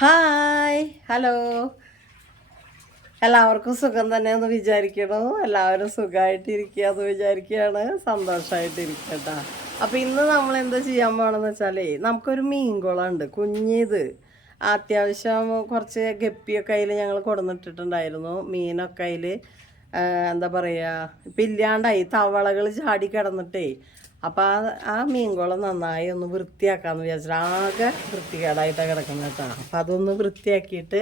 Hi hello, എല്ലാവർക്കും സുഖം തന്നെയെന്ന് വിചാരിക്കണു. എല്ലാവരും സുഖമായിട്ടിരിക്കുക എന്ന് വിചാരിക്കുകയാണ്, സന്തോഷമായിട്ടിരിക്കട്ടാ. അപ്പോൾ ഇന്ന് നമ്മൾ എന്താ ചെയ്യാൻ പോകണമെന്ന് വെച്ചാൽ, നമുക്കൊരു മീൻകുളമുണ്ട് കുഞ്ഞിത്. അത്യാവശ്യം കുറച്ച് ഗപ്പിയൊക്കെ അതിൽ ഞങ്ങൾ കൊടുന്നിട്ടിട്ടുണ്ടായിരുന്നു. മീനൊക്കെ അതിൽ എന്താ പറയുക, ഇപ്പം ഇല്ലാണ്ടായി, തവളകൾ ചാടി കിടന്നിട്ടേ. അപ്പോൾ ആ മീൻകുളം നന്നായി ഒന്ന് വൃത്തിയാക്കാമെന്ന് വിചാരിച്ചിട്ട്, ആകെ വൃത്തികേടായിട്ടാണ് കിടക്കുന്നത് കേട്ടോ. അപ്പോൾ അതൊന്ന് വൃത്തിയാക്കിയിട്ട്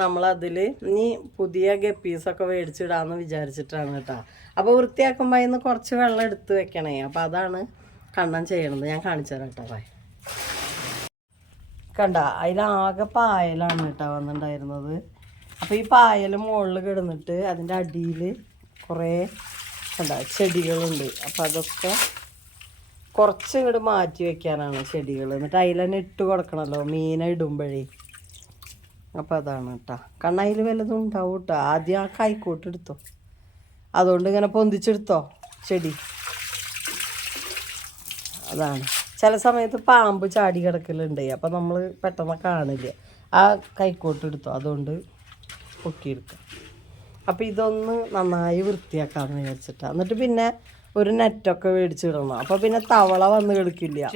നമ്മളതിൽ ഇനി പുതിയ ഗപ്പീസൊക്കെ മേടിച്ചിടാമെന്ന് വിചാരിച്ചിട്ടാണ് കേട്ടോ. അപ്പോൾ വൃത്തിയാക്കുമ്പോൾ അതിന് കുറച്ച് വെള്ളം എടുത്ത് വെക്കണേ. അപ്പോൾ അതാണ് കണ്ണൻ ചെയ്യണത്. ഞാൻ കാണിച്ചു തരാം കേട്ടോ. കണ്ട, അതിലാകെ പായലാണ് കേട്ടോ വന്നിട്ടുണ്ടായിരുന്നത്. അപ്പോൾ ഈ പായൽ മുകളിൽ കിടന്നിട്ട് അതിൻ്റെ അടിയിൽ കുറേ കണ്ട ചെടികളുണ്ട്. അപ്പോൾ അതൊക്കെ കുറച്ച് ഇങ്ങോട്ട് മാറ്റി വെക്കാനാണ് ചെടികൾ. എന്നിട്ട് അതിൽ തന്നെ ഇട്ട് കൊടുക്കണമല്ലോ മീനെ ഇടുമ്പോഴേ. അപ്പോൾ അതാണ് കേട്ടോ. കണ്ണയിൽ വല്ലതും ഉണ്ടാവും കേട്ടോ. ആദ്യം ആ കൈക്കോട്ട് എടുത്തോ, അതുകൊണ്ട് ഇങ്ങനെ പൊന്തിച്ചെടുത്തോ ചെടി. അതാണ് ചില സമയത്ത് പാമ്പ് ചാടി കിടക്കലുണ്ട്. അപ്പോൾ നമ്മൾ പെട്ടെന്ന് കാണില്ല. ആ കൈക്കോട്ട് എടുത്തോ, അതുകൊണ്ട് പൊക്കിയെടുക്കാം. അപ്പോൾ ഇതൊന്ന് നന്നായി വൃത്തിയാക്കാമെന്ന് വിചാരിച്ചിട്ടാണ്. എന്നിട്ട് പിന്നെ ഒരു നെറ്റൊക്കെ മേടിച്ചിടണം. അപ്പോൾ പിന്നെ തവള വന്ന് കിടക്കില്ല.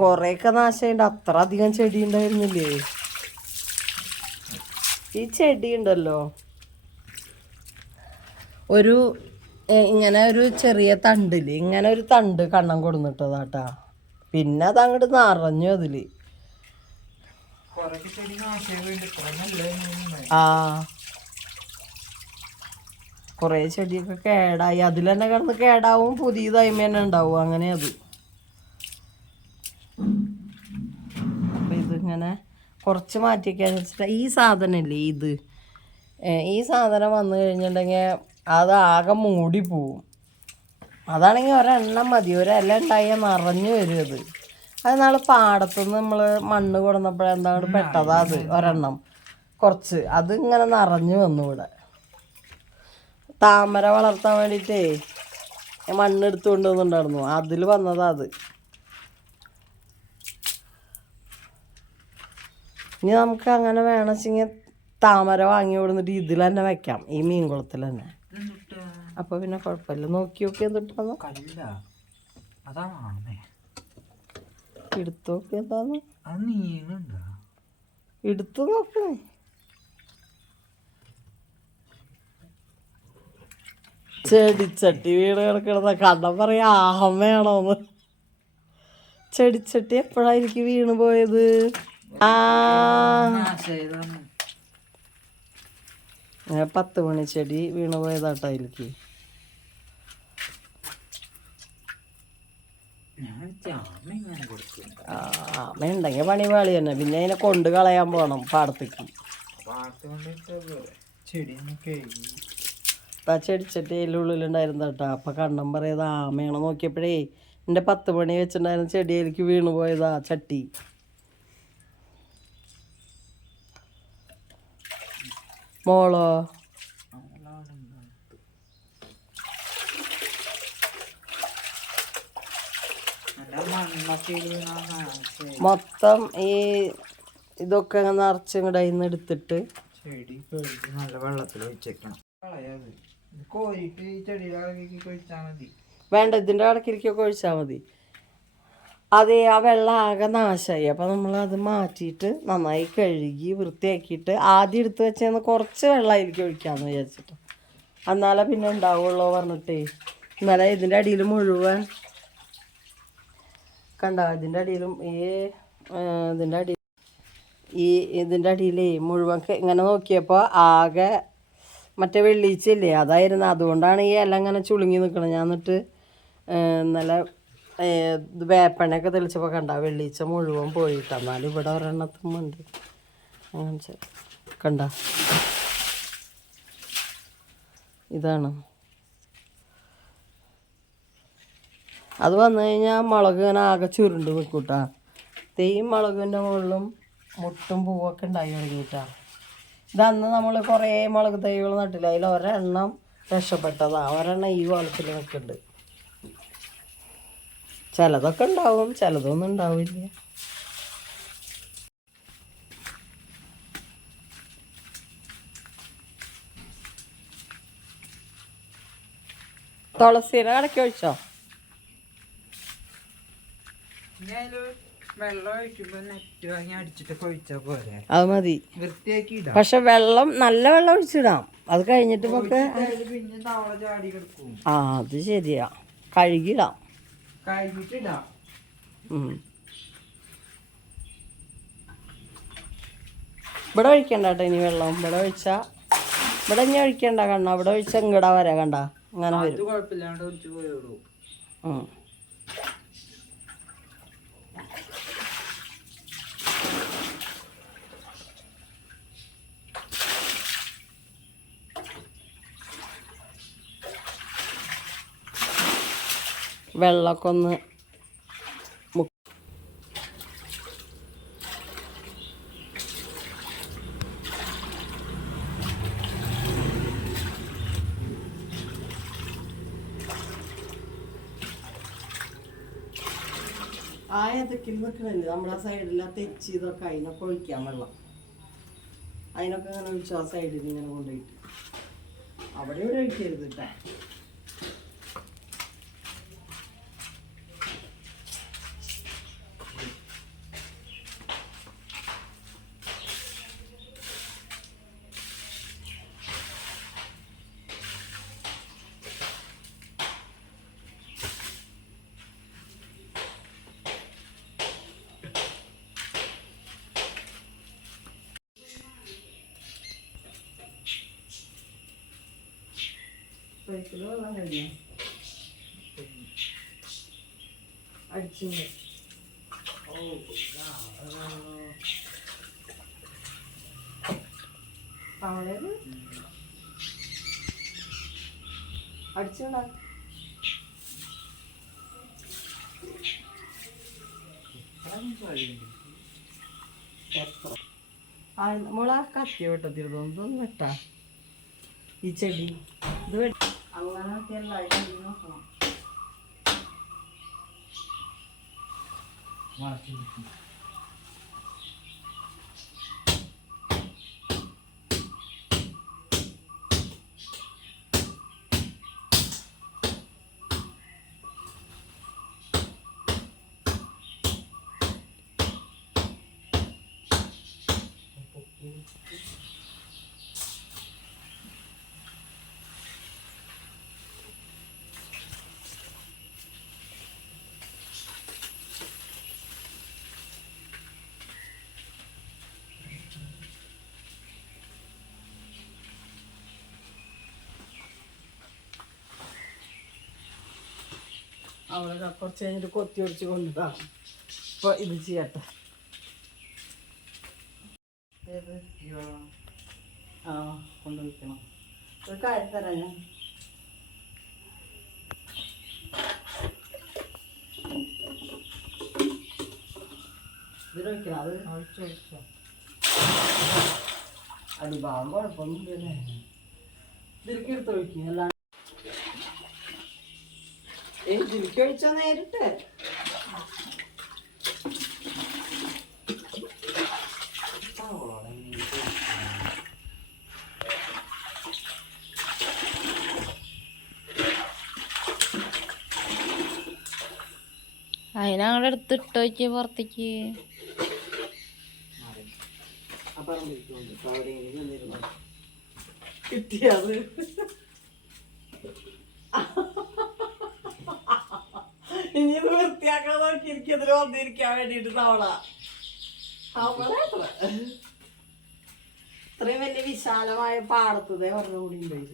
കുറേയൊക്കെ നാശമുണ്ട്. അത്ര അധികം ചെടി ഉണ്ടായിരുന്നില്ലേ. ഈ ചെടി ഉണ്ടല്ലോ, ഒരു ഇങ്ങനെ ഒരു ചെറിയ തണ്ടില് ഇങ്ങനെ ഒരു തണ്ട് കണ്ണം കൊടുന്നിട്ടതാട്ടാ. പിന്നെ അത് അങ്ങോട്ട് നിറഞ്ഞു അതിൽ. ആ കുറേ ചെടിയൊക്കെ കേടായി. അതിൽ തന്നെ കിടന്ന് കേടാവും, പുതിയതായ്മ തന്നെ ഉണ്ടാവും. അങ്ങനെ അത്. അപ്പം ഇതിങ്ങനെ കുറച്ച് മാറ്റിയൊക്കെയാന്ന് വെച്ചിട്ട് ഈ സാധനമില്ലേ ഇത്, ഈ സാധനം വന്നു കഴിഞ്ഞിട്ടുണ്ടെങ്കിൽ അത് ആകെ മൂടി പോവും. അതാണെങ്കിൽ ഒരെണ്ണം മതി. ഒരില ഉണ്ടായാൽ നിറഞ്ഞു വരും അത്. അത് നാൾ പാടത്തുനിന്ന് നമ്മൾ മണ്ണ് കൊടുന്നപ്പോഴെന്താ പെട്ടതാ അത് ഒരെണ്ണം കുറച്ച്. അത് ഇങ്ങനെ നിറഞ്ഞു വന്നു. ഇവിടെ താമര വളർത്താൻ വേണ്ടിയിട്ടേ മണ്ണ് എടുത്തു കൊണ്ടുവന്നിട്ടുണ്ടായിരുന്നു. അതിൽ വന്നതാ അത്. ഇനി നമുക്ക് അങ്ങനെ വേണമെച്ചെങ്കിൽ താമര വാങ്ങി കൊടുത്തിട്ട് ഇതിൽ തന്നെ വെക്കാം, ഈ മീൻകുളത്തിൽ തന്നെ. അപ്പോൾ പിന്നെ കുഴപ്പമില്ല. നോക്കി നോക്കി എന്തിട്ടാന്ന് എടുത്തു നോക്കി എന്താന്ന് എടുത്തു നോക്കണേ. ചെടിച്ചട്ടി വീട് കിടക്കണ കണ്ണം പറയാ ആഹമ്മയാണോന്ന്. ചെടിച്ചട്ടി എപ്പോഴായിരിക്കും വീണ് പോയത്? ആ 10 മണി ചെടി വീണ് പോയതാട്ടോ അതിലേക്ക്. ആമ ഉണ്ടെങ്കിൽ പണി പാളി തന്നെ. പിന്നെ അതിനെ കൊണ്ട് കളയാൻ പോകണം പാടത്തേക്ക്. ആ ചെടിച്ചട്ടി അതിൻ്റെ ഉള്ളിലുണ്ടായിരുന്നു കേട്ടോ. അപ്പം കണ്ണം പറയത് ആമയാണോ നോക്കിയപ്പോഴേ എൻ്റെ 10 മണി വെച്ചിട്ടുണ്ടായിരുന്ന ചെടിയിലേക്ക് വീണ് പോയതാ ചട്ടി. മോളോ മൊത്തം ഈ ഇതൊക്കെ നിറച്ചിങ്ങടെ അതിൽ നിന്ന് എടുത്തിട്ട് നല്ല വെള്ളത്തിൽ ഒഴിച്ചേക്കണം. വേണ്ട, ഇതിൻ്റെ കടക്കിലേക്കൊക്കെ ഒഴിച്ചാൽ മതി. അതെ, ആ വെള്ളം ആകെ നാശമായി. അപ്പോൾ നമ്മളത് മാറ്റിയിട്ട് നന്നായി കഴുകി വൃത്തിയാക്കിയിട്ട് ആദ്യം എടുത്ത് വെച്ചേന്ന് കുറച്ച് വെള്ളം അതിലേക്ക് ഒഴിക്കാമെന്ന് വിചാരിച്ചിട്ട്. എന്നാലേ പിന്നെ ഉണ്ടാവുള്ളൂ പറഞ്ഞിട്ടേ. എന്നാലേ ഇതിൻ്റെ അടിയിൽ മുഴുവൻ കണ്ട, ഇതിൻ്റെ അടിയിലും ഇതിൻ്റെ അടിയിലേ മുഴുവൻ ഇങ്ങനെ നോക്കിയപ്പോൾ ആകെ മറ്റേ വെള്ളീച്ചയില്ലേ അതായിരുന്നു. അതുകൊണ്ടാണ് ഈ ഇല ഇങ്ങനെ ചുളുങ്ങി നിൽക്കണം. ഞാൻ എന്നിട്ട് നല്ല വേപ്പെണ്ണയൊക്കെ തെളിച്ചപ്പോൾ കണ്ട വെള്ളീച്ച മുഴുവൻ പോയിട്ട്. എന്നാലും ഇവിടെ ഒരെണ്ണത്തുമുണ്ട്. അങ്ങനെ കണ്ട, ഇതാണ്. അത് വന്നു കഴിഞ്ഞാൽ മുളക് ഇങ്ങനെ ആകെ ചുരുണ്ട് നിൽക്കൂട്ടാ. തേയും മുളകിൻ്റെ മുകളിലും മുട്ടും പൂവൊക്കെ ഉണ്ടായി തുടങ്ങിയിട്ടാ. ഇതന്ന് നമ്മൾ കുറേ മുളക് തൈകൾ നട്ടില്ല. അതിൽ ഒരെണ്ണം രക്ഷപ്പെട്ടതാ. ഒരെണ്ണം ഈ കോലത്തിൽ നിൽക്കുന്നുണ്ട്. ചിലതൊക്കെ ഉണ്ടാവും, ചിലതൊന്നും ഉണ്ടാവില്ല. തുളസീനെ കടക്കി ഒഴിച്ചോ? വെള്ളം ഒഴിക്കുമ്പോ നെറ്റ് വാങ്ങി അടിച്ചിട്ട് ഒഴിച്ചാ പോരെ, അത് മതി. വൃത്തിയാക്കി ഇടാം. പക്ഷെ വെള്ളം നല്ല വെള്ളം ഒഴിച്ചിടാം. അത് കഴിഞ്ഞിട്ട് നമുക്ക് പിന്നെ തവള ചാടി കിടക്കും. ആ അത് ശരിയാ, കഴുകിടാം. കഴുകിട്ടിടാം. ഇവിടെ ഒഴിക്കണ്ട കേട്ടോ ഇനി വെള്ളം. ഇവിടെ ഇനി ഒഴിക്കണ്ട കണ്ണ. ഇവിടെ ഒഴിച്ച ഇങ്ങടാ വരാ കണ്ട, അങ്ങനെ വരും. കുഴപ്പമില്ലാണ്ട് ഒഴിച്ചു പോയുള്ളൂ. വെള്ളമൊക്കെ ഒന്ന് ആ ഏതൊക്കെ നിൽക്കണില്ലേ നമ്മളെ സൈഡിൽ ആ തെച്ചി ഇതൊക്കെ അതിനൊക്കെ ഒഴിക്കാം വെള്ളം. അതിനൊക്കെ ഇങ്ങനെ ഒഴിച്ചു ആ സൈഡിൽ ഇങ്ങനെ കൊണ്ടുപോയിട്ട് അവിടെ ഇവിടെ ഒഴിക്കരുത് കേട്ടോ. വെള്ളം കഴിഞ്ഞു അടിച്ചു. തവളേത് അടിച്ചോടാ. മോളാ കത്തി വെട്ടത്തിരുന്നൊന്നും വെട്ടാ ഈ ചെടി ഇത് അങ്ങനൊക്കെ എല്ലാവരും നോക്കണം. അവളെ കുറച്ച് കഴിഞ്ഞിട്ട് കൊത്തി ഒടിച്ച് കൊണ്ടുപോകാം. ഇപ്പോൾ ഇത് ചെയ്യട്ടെ. ആ കൊണ്ടുപോയിക്കണം. ഒരു കാര്യം തരാം ഞാൻ. ഇതിലൊഴിക്കണം. അത് ഒഴിച്ചോ. അടിഭാഗം കുഴപ്പമൊന്നുമില്ലല്ലേ. ഇതിലേക്ക് എടുത്ത് ഒഴിക്കുക. അല്ല ഇതിലേക്ക് ഒഴിച്ചാൽ നേരിട്ട് അതിനങ്ങടെ എടുത്തിട്ട് നോക്കിയ പുറത്തേക്ക് കിട്ടിയത്. ഇനി ഇത് വൃത്തിയാക്കാൻ നോക്കിയിരിക്കും. ഇതിൽ വന്നിരിക്കാൻ വേണ്ടിട്ട് തവള ഇത്രയും വലിയ വിശാലമായ പാടത്തതേ പറഞ്ഞുകൂടി ഉണ്ടായി.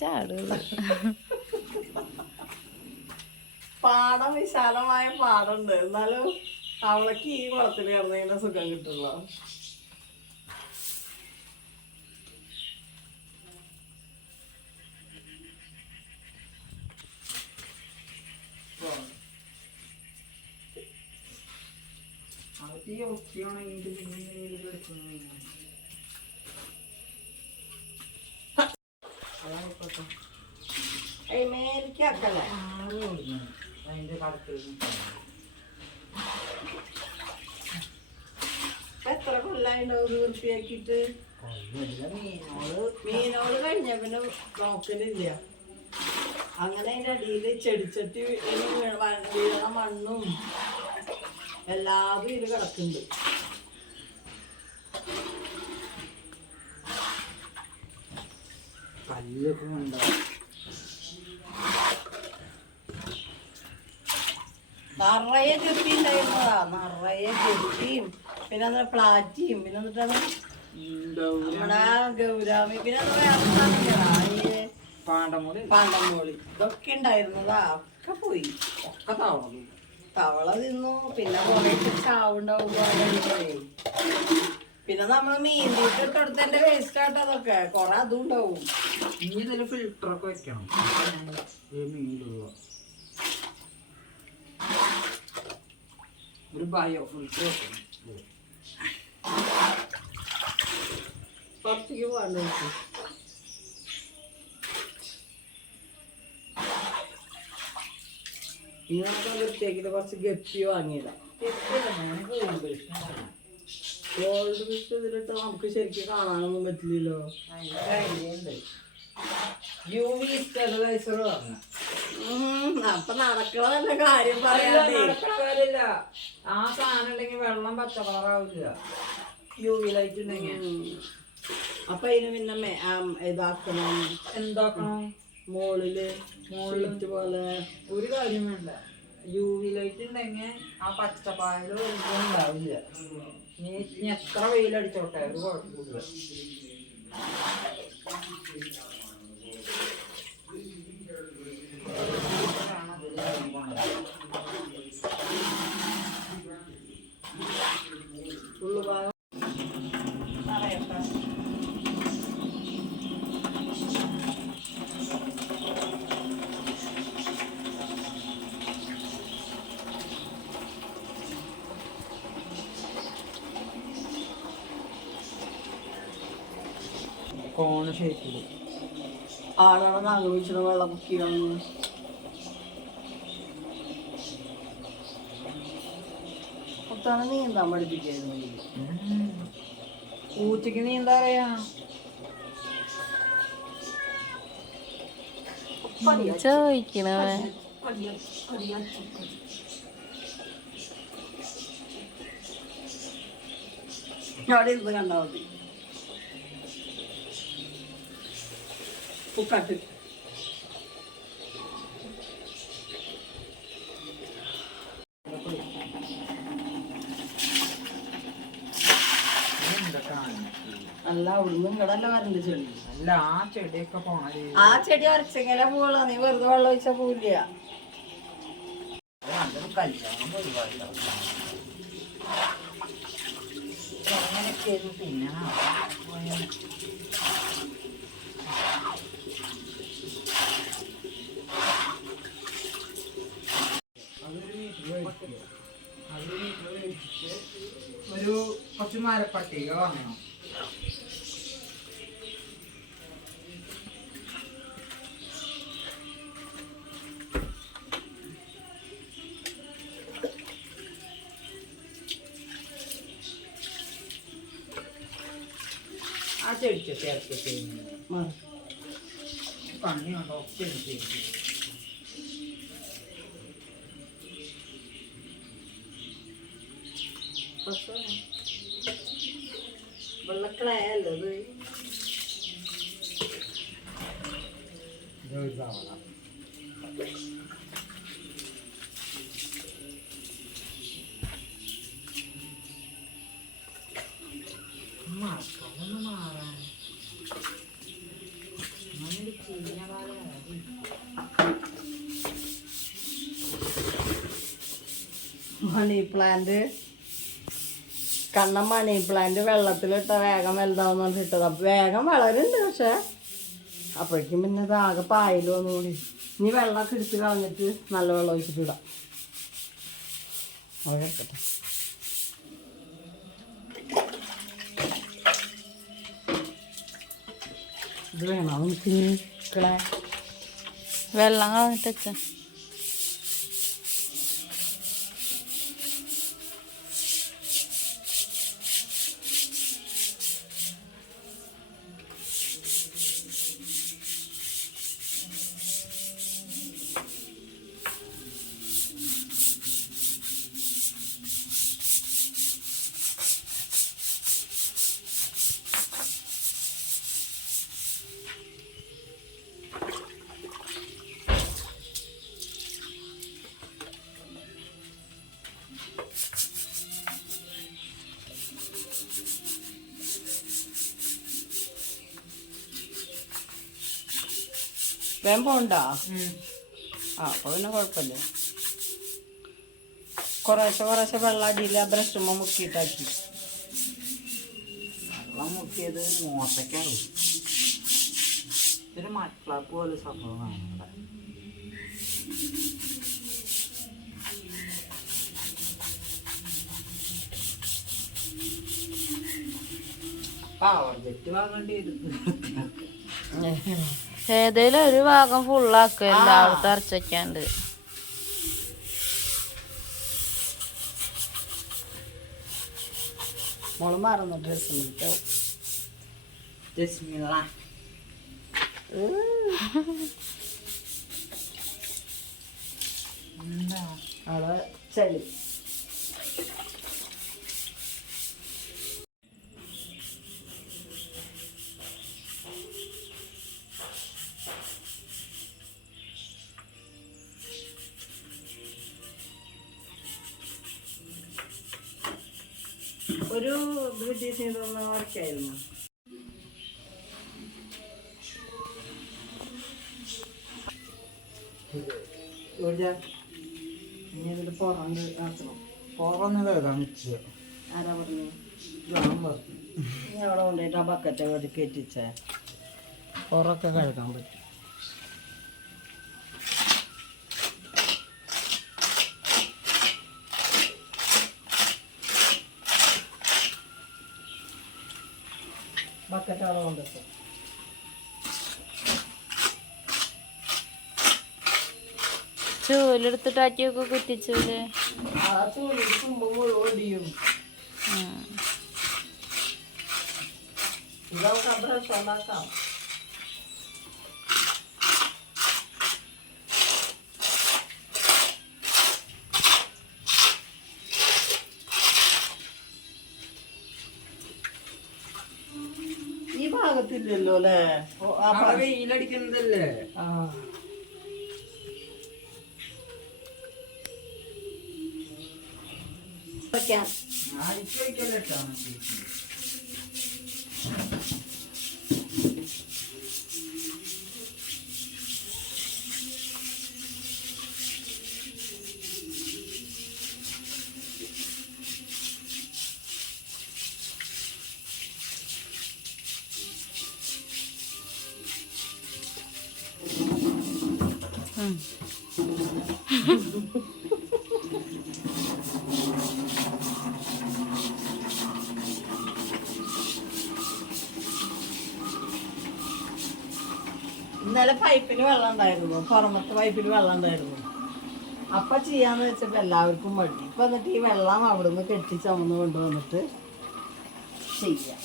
ചാടുക. പാടം വിശാലമായ പാടുണ്ട്. എന്നാലും അവളക്ക് ഈ കുളത്തിൽ കിടന്നതിന്റെ സുഖം കിട്ടുള്ള. മേലിക്കാക്കല്ലേ അതിന്റെ കടത്തിൽ എത്ര കൊല്ലായിണ്ടാവും ഇത് വൃത്തിയാക്കിയിട്ട്? മീനോട് കഴിഞ്ഞ പിന്നെ നോക്കലില്ല. അങ്ങനെ അതിന്റെ അടിയിൽ ചെടിച്ചട്ടി വീണ മണ്ണും എല്ലാതും ഇത് കിടക്കുന്നുണ്ട്. കല്ലൊക്കെ ഉണ്ടാവും. നിറയെ ഗപ്പി ഉണ്ടായിരുന്നതാ, നിറയെ ഗപ്പിയും പിന്നെ എന്താ പ്ലാറ്റിയും പിന്നെ എന്നിട്ടാണ് നമ്മുടെ ഗൗരാമി പിന്നെ പാണ്ടമോളി ഇതൊക്കെ ഉണ്ടായിരുന്നതാ. ഒക്കെ പോയി. ഒക്കെ തവള തവള തിന്നു. പിന്നെ കുറെ ചാവുണ്ടാവും. പിന്നെ നമ്മള് മീൻ തീറ്റ ഇട്ടെടുത്തതിന്റെ വേസ്റ്റ് ആട്ടോ അതൊക്കെ. കൊറേ അതും ഉണ്ടാവും. ഇനി ഇതില് ഫിൽറ്ററൊക്കെ വെക്കണം. മീനിലുള്ള ഒരു ബയോ ഫിൽറ്റർ വെക്കണം. പുറത്തേക്ക് പോകണ്ട. ഇങ്ങനത്തെ വൃത്തിയാക്കിട്ട് കുറച്ച് ഗപ്പി വാങ്ങിയതാ. ഗോൾഡ് ഫിഷ് ഇതിലിട്ട് നമുക്ക് ശരിക്കും കാണാനൊന്നും പറ്റില്ലല്ലോ. അപ്പൊ നടക്കണതല്ല കാര്യം പറയാതെ. ആ സാധനം ഉണ്ടെങ്കിൽ വെള്ളം പച്ച കളറാവില്ല. UV ലൈറ്റ് ഉണ്ടെങ്കിൽ. അപ്പൊ അതിന് പിന്നെ ഇതാക്കണം. എന്താക്കണം? മുകളില് പോലെ ഒരു കാര്യം വേണ്ട. UV ലൈറ്റ് ഉണ്ടെങ്കിൽ ആ പച്ചപ്പായല് ഒന്നും ഉണ്ടാവില്ല. നീ എത്ര വെയിലടിച്ചോട്ടെ ഒരു കുഴപ്പമില്ല. കോണ് ഷേപ്പില് ആളാണ് ആഗ്രഹിച്ചത് വെള്ളം മുക്കിയാന്ന്. പുത്താണ് നീന്താൻ പഠിപ്പിക്കായിരുന്നു. പൂച്ചക്ക് നീ എന്താ പറയാ? ചോദിക്കണവേ അവിടെ ഇരുന്ന് കണ്ടാ മതി. പൂക്കാട്ട് അല്ല അവിടുന്ന് ഇങ്ങടല്ല വരണ്ട ചെടി. അല്ല ആ ചെടിയൊക്കെ പോണത്. ആ ചെടി അരച്ചെങ്ങനെ പോവുള്ള? നീ വെറുതെ വെള്ളം ഒഴിച്ചാ പോവില്ല. നല്ലൊരു കല്യാണം പരിപാടി അങ്ങനെയൊക്കെ പിന്നെ ഒരു കുറച്ച് മരപ്പട്ടിക വാങ്ങണം. ആ ചെടിച്ചോ ചേർത്തിട്ട് പണിയുണ്ടോ? ചെടി വെള്ളക്കളയല്ലോ ഇത്. Money plant Kannan money plant വെള്ളത്തിലിട്ട വേഗം വലുതാവുന്ന ഇട്ടത്. അപ്പം വേഗം വളരുന്നുണ്ട്. പക്ഷെ അപ്പോഴേക്കും പിന്നെ ഇതാകെ പായലും ഒന്നുകൂടി. ഇനി വെള്ളമൊക്കെ എടുത്ത് കളഞ്ഞിട്ട് നല്ല വെള്ളം ഒഴിച്ചിട്ട് ഇടാം. അത് എടുക്കട്ടെ. ഇത് വേണോ നമുക്ക്? വെള്ളം കളഞ്ഞിട്ട് വേഗം പോണ്ടാ? ആ അപ്പോൾ പിന്നെ കുഴപ്പമില്ല. കുറേശ്ശെ വെള്ളം അടിയിൽ ആ ബ്രഷുമ്പോൾ മുക്കിയിട്ടാക്കി. വെള്ളം മുക്കിയത് മോശക്കാവും. ഇതൊരു മട്ട്ലാപ്പ് പോലെ സംഭവമാണ് ഇവിടെ. പവർ ജെറ്റ് വാങ്ങേണ്ടി വരും. ഏതേലും ഒരു ഭാഗം ഫുള്ളാക്കുക എല്ലായിടത്തും അരച്ച് വെക്കാണ്ട്. മോള് മറന്നു ഡ്രസ്സ് കേട്ടോ. ജസ്മിള എന്താ അവിടെ ചളി. ഒരു ബ്യൂട്ടി ചെയ്തൊന്ന് വർക്കായിരുന്നു. ഇനി ഇതിൽ പുറം ആക്കണം. പുറന്നില്ല ആരാ പറഞ്ഞു? ഞാൻ അവിടെ കൊണ്ടുപോയിട്ട് ആ ബക്കറ്റ് അവിടെ കയറ്റിച്ചേ പുറമൊക്കെ കഴുകാൻ പറ്റും. ബക്കറ്റ് അവിടെ കൊണ്ടിട്ടു. ചൂലെടുത്തിട്ടാക്കിയൊക്കെ കുറ്റിച്ചൂല്. ആ ചൂല് തുമ്പ് മുഴുവടിയും. ഇതൊക്കെ ബ്രഷ് ഉണ്ടാക്കാം. ഈ ഭാഗത്തില്ലല്ലോ അല്ലേ? വെയിലടിക്കുന്നതല്ലേ? ആ വെക്കാം. അടിച്ചു വയ്ക്കല്ലോ. ഇന്നലെ പൈപ്പിന് വെള്ളം ഉണ്ടായിരുന്നു, പുറമത്തെ പൈപ്പിൽ വെള്ളം ഉണ്ടായിരുന്നു. അപ്പം ചെയ്യാന്ന് വെച്ചപ്പോൾ എല്ലാവർക്കും മടി. ഇപ്പം എന്നിട്ട് ഈ വെള്ളം അവിടുന്ന് കെട്ടി ചുമന്ന് കൊണ്ടുവന്നിട്ട് ചെയ്യാം.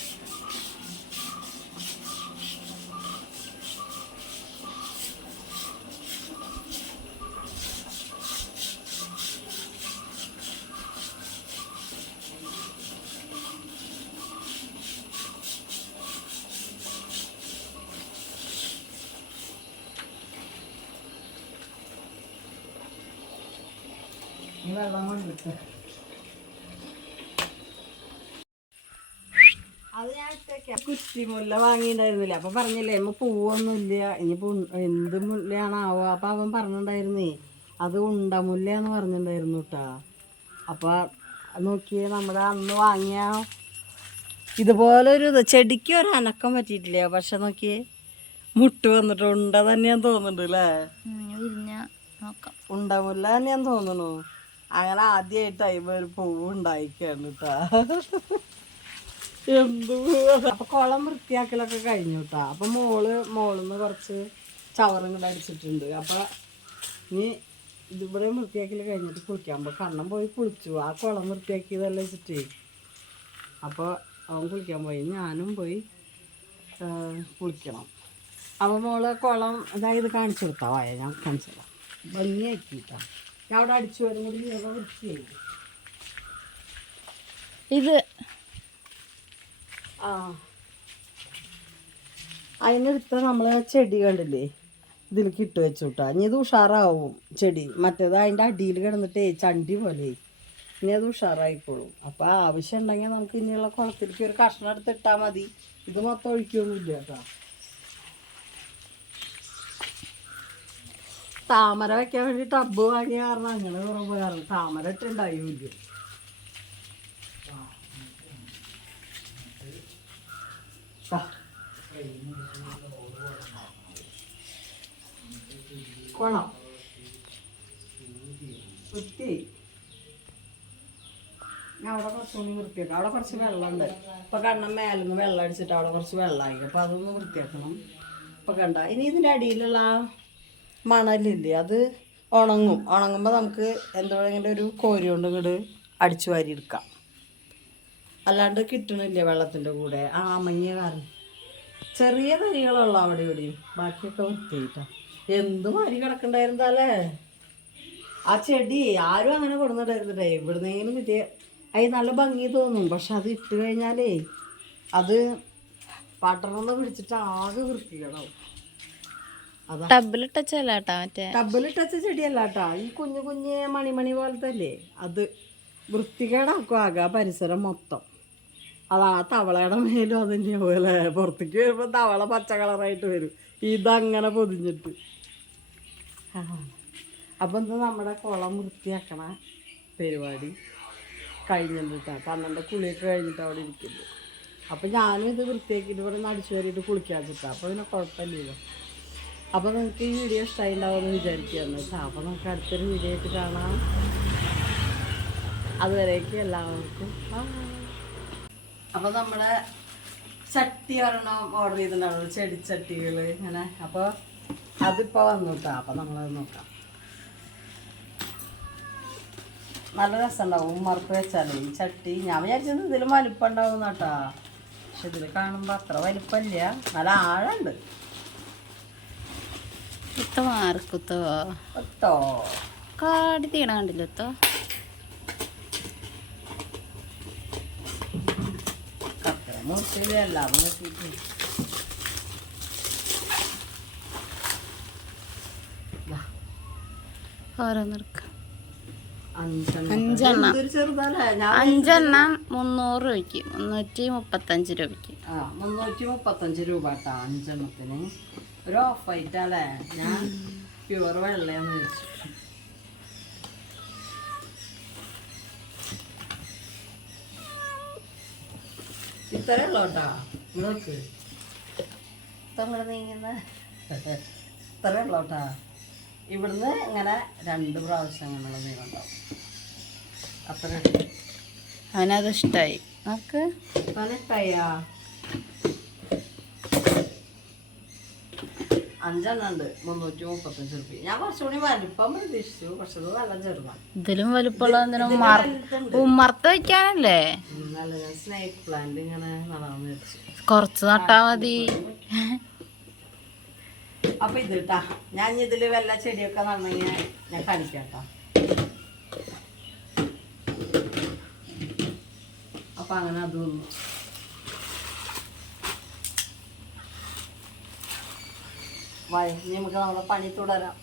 ഈ വെള്ളം കൊണ്ടിട്ട് അത് ഞാൻ കുറ്റിമുല്ല വാങ്ങിയിട്ടുണ്ടായിരുന്നില്ല. അപ്പം പറഞ്ഞില്ലേ അമ്മ പൂവൊന്നുമില്ല, ഇനിയിപ്പോൾ എന്ത് മുല്ലയാണാവോ. അപ്പം അവൻ പറഞ്ഞിട്ടുണ്ടായിരുന്നേ അത് ഉണ്ടമുല്ലയെന്ന് പറഞ്ഞിട്ടുണ്ടായിരുന്നു കേട്ടാ. അപ്പം നോക്കിയേ നമ്മുടെ അന്ന് വാങ്ങിയ ഇതുപോലൊരു ചെടിക്ക് ഒരു അനക്കം പറ്റിയിട്ടില്ല. പക്ഷെ നോക്കിയേ മുട്ട് വന്നിട്ട് ഉണ്ട തന്നെയാന്ന് തോന്നുന്നുണ്ട് അല്ലേ? ഉണ്ടമുല്ല തന്നെയാന്ന് തോന്നുന്നു. അങ്ങനെ ആദ്യമായിട്ടായി ഒരു പൂവ് ഉണ്ടായിക്കാണ് കേട്ടാ. എന്ത് അപ്പൊ കുളം വൃത്തിയാക്കലൊക്കെ കഴിഞ്ഞു കേട്ടാ. അപ്പൊ മോളിന്ന് കുറച്ച് ചവറും കൂടെ അടിച്ചിട്ടുണ്ട്. അപ്പൊ ഇനി ഇതിവിടെ വൃത്തിയാക്കൽ കഴിഞ്ഞിട്ട് കുളിക്കാൻ പോയി. കണ്ണം പോയി കുളിച്ചു. ആ കുളം വൃത്തിയാക്കിയതല്ലേ വെച്ചിട്ട്. അപ്പോൾ അവൻ കുളിക്കാൻ പോയി, ഞാനും പോയി കുളിക്കണം. അപ്പോൾ മോള് കുളം അതായത് കാണിച്ചു കൊടുത്താ. വായ ഞാൻ കാണിച്ചു തരാം. ഭംഗിയാക്കിട്ടാ. ഞാൻ അവിടെ അടിച്ചു വരും കൂടി വൃത്തിയായി. ഇത് ആ അതിനെടുത്ത നമ്മൾ ചെടി കണ്ടില്ലേ ഇതിലേക്ക് ഇട്ട് വെച്ചു വിട്ടാ. ഇനി ഇത് ഉഷാറാവും ചെടി. മറ്റേത് അതിൻ്റെ അടിയിൽ കിടന്നിട്ടേ ചണ്ടി പോലെ. ഇനി അത് ഉഷാറായിക്കോളും. അപ്പോൾ ആവശ്യം ഉണ്ടെങ്കിൽ നമുക്ക് ഇനിയുള്ള കുളത്തിലേക്ക് ഒരു കഷ്ണം എടുത്തിട്ടാൽ മതി. ഇത് മൊത്തം ഒഴിക്കൊന്നുമില്ല കേട്ടോ. താമര വെക്കാൻ വേണ്ടി ടബ് വാങ്ങിയ കാരണം അങ്ങനെ കുറേ ഉപകാരം. താമര ഇട്ടുണ്ടായില്ല. കൊണം വൃത്തി. ഞാൻ അവിടെ കുറച്ചുകൂടി വൃത്തിയാക്കാം. അവിടെ കുറച്ച് വെള്ളമുണ്ട്. ഇപ്പം കണ്ണം മേലെന്ന് വെള്ളം അടിച്ചിട്ട് അവിടെ കുറച്ച് വെള്ളമായി. അപ്പം അതൊന്ന് വൃത്തിയാക്കണം. ഇപ്പം കണ്ട ഇനി ഇതിൻ്റെ അടിയിലുള്ള ആ മണലില്ലേ അത് ഉണങ്ങും. ഉണങ്ങുമ്പോൾ നമുക്ക് എന്തെങ്കിലും ഒരു കോരി കൊണ്ട് ഇങ്ങോട്ട് അടിച്ചു വാരി എടുക്കാം. അല്ലാണ്ട് കിട്ടണില്ല വെള്ളത്തിൻ്റെ കൂടെ ആമങ്ങിയ കാരണം. ചെറിയ തരികളുള്ള അവിടെ ഇവിടെയും ബാക്കിയൊക്കെ വൃത്തിയായിട്ടാണ്. എന്ത് മാരി കിടക്കണ്ടായിരുന്നല്ലേ ആ ചെടി. ആരും അങ്ങനെ കൊടുന്നിട്ടായിരുന്നിട്ടേ. ഇവിടുന്നേലും കിട്ടിയ അത് നല്ല ഭംഗി തോന്നും. പക്ഷെ അത് ഇട്ട് കഴിഞ്ഞാലേ അത് പട്ടണമെന്ന് പിടിച്ചിട്ട് ആകെ വൃത്തികേടാവും. അതാ ടബിലിട്ടച്ചല്ലാട്ടാ മറ്റേ ടബിലിട്ടച്ച ചെടിയല്ല കേട്ടാ. ഈ കുഞ്ഞു കുഞ്ഞ് മണിമണി പോലത്തെ അല്ലേ അത്. വൃത്തികേടാക്കും ആകെ ആ പരിസരം മൊത്തം. അതാ തവളയുടെ മേലും അതിൻ്റെ പോലെ പുറത്തേക്ക് വരുമ്പോൾ തവള പച്ച കളറായിട്ട് വരും. ഇതങ്ങനെ പൊതിഞ്ഞിട്ട്. അപ്പം ഇത് നമ്മുടെ കുളം വൃത്തിയാക്കണ പരിപാടി കഴിഞ്ഞിട്ടാണ്. കണ്ണൻ്റെ കുളിയൊക്കെ കഴിഞ്ഞിട്ട് അവിടെ ഇരിക്കുന്നു. അപ്പം ഞാനും ഇത് വൃത്തിയാക്കിയിട്ട് ഇവിടെ നിന്ന് അടിച്ചു കയറിയിട്ട് കുളിക്കാൻ വെച്ചിട്ടാണ്. അപ്പോൾ പിന്നെ കുഴപ്പമില്ലല്ലോ. അപ്പോൾ നിങ്ങൾക്ക് ഈ വീഡിയോ ഇഷ്ടമായി ഉണ്ടാവുമെന്ന് വിചാരിക്കുകയാണ് കേട്ടോ. അപ്പോൾ നമുക്ക് അടുത്തൊരു വീഡിയോ ആയിട്ട് കാണാം. അതുവരേക്കും എല്ലാവർക്കും അപ്പോൾ നമ്മുടെ ചട്ടി ഒരെണ്ണം ഓർഡർ ചെയ്തിട്ടുണ്ടാവുള്ളൂ. ചെടിച്ചട്ടികൾ ഇങ്ങനെ. അപ്പോൾ അതിപ്പോൾ വന്നു കേട്ടോ. അപ്പോൾ നമ്മളത് നോക്കാം. നല്ല രസമുണ്ടാവും ഉമ്മർക്ക് വെച്ചാൽ ഈ ചട്ടി. ഞാൻ വിചാരിച്ചത് ഇതിലും വലിപ്പം ഉണ്ടാവും കേട്ടോ. പക്ഷെ ഇതിൽ കാണുമ്പോൾ അത്ര വലിപ്പമില്ല. നല്ല ആഴമുണ്ട്. ഇത്ത മാർക്കുത്തോ ഒത്തോ കാടി തീണ കണ്ടില്ലത്തോ. കക്കര മുറിച്ചില്ല നോക്കിയിട്ട് ഓരോന്നെടുക്ക. അഞ്ചെണ്ണം ചെറുതല്ലേ. ഞാൻ 5 എണ്ണം 300 രൂപയ്ക്ക് 335 രൂപയ്ക്ക്. 335 രൂപ കേട്ടോ 5 എണ്ണത്തിന്. ഒരു ഓഫ് വൈറ്റ് അല്ലേ. ഞാൻ പ്യുവർ വെള്ളയെന്ന് വെച്ചു. ഇത്രേ ഉള്ളൂ കേട്ടോ. നിങ്ങൾക്ക് തങ്ങളുടെ നീങ്ങുന്ന ഇത്രേ ഉള്ളൂ കേട്ടോ. ഇവിടുന്ന് ഇങ്ങനെ 2 പ്രാവശ്യം അങ്ങനെയുള്ള നീളം ഉണ്ടാവും. അത്ര അവനത് ഇഷ്ടമായി. നമുക്ക് പതിനെട്ടായാ 5 എണ്ണം ഉണ്ട് 335 രൂപ. ഞാൻ കുറച്ചുകൂടി വലിപ്പം പ്രതീക്ഷിച്ചു. പക്ഷെ അത് നല്ല ചെറുതാണ്. ഇതിലും വലുപ്പമുള്ള എന്തിനും ഉമ്മർത്ത് വെക്കാനല്ലേ. നല്ല ഞാൻ സ്നേക്ക് പ്ലാന്റ് ഇങ്ങനെ നടാന്ന് വെച്ചു. കുറച്ച് നട്ടാ മതി. അപ്പൊ ഇത് കേട്ടാ. ഞാൻ ഇതില് വല്ല ചെടിയൊക്കെ നടന്നെങ്കിൽ ഞാൻ കാണിക്കാട്ടാ. അപ്പൊ അങ്ങനെ അത് വന്നു. വായ നമുക്ക് നമ്മുടെ പണി തുടരാം.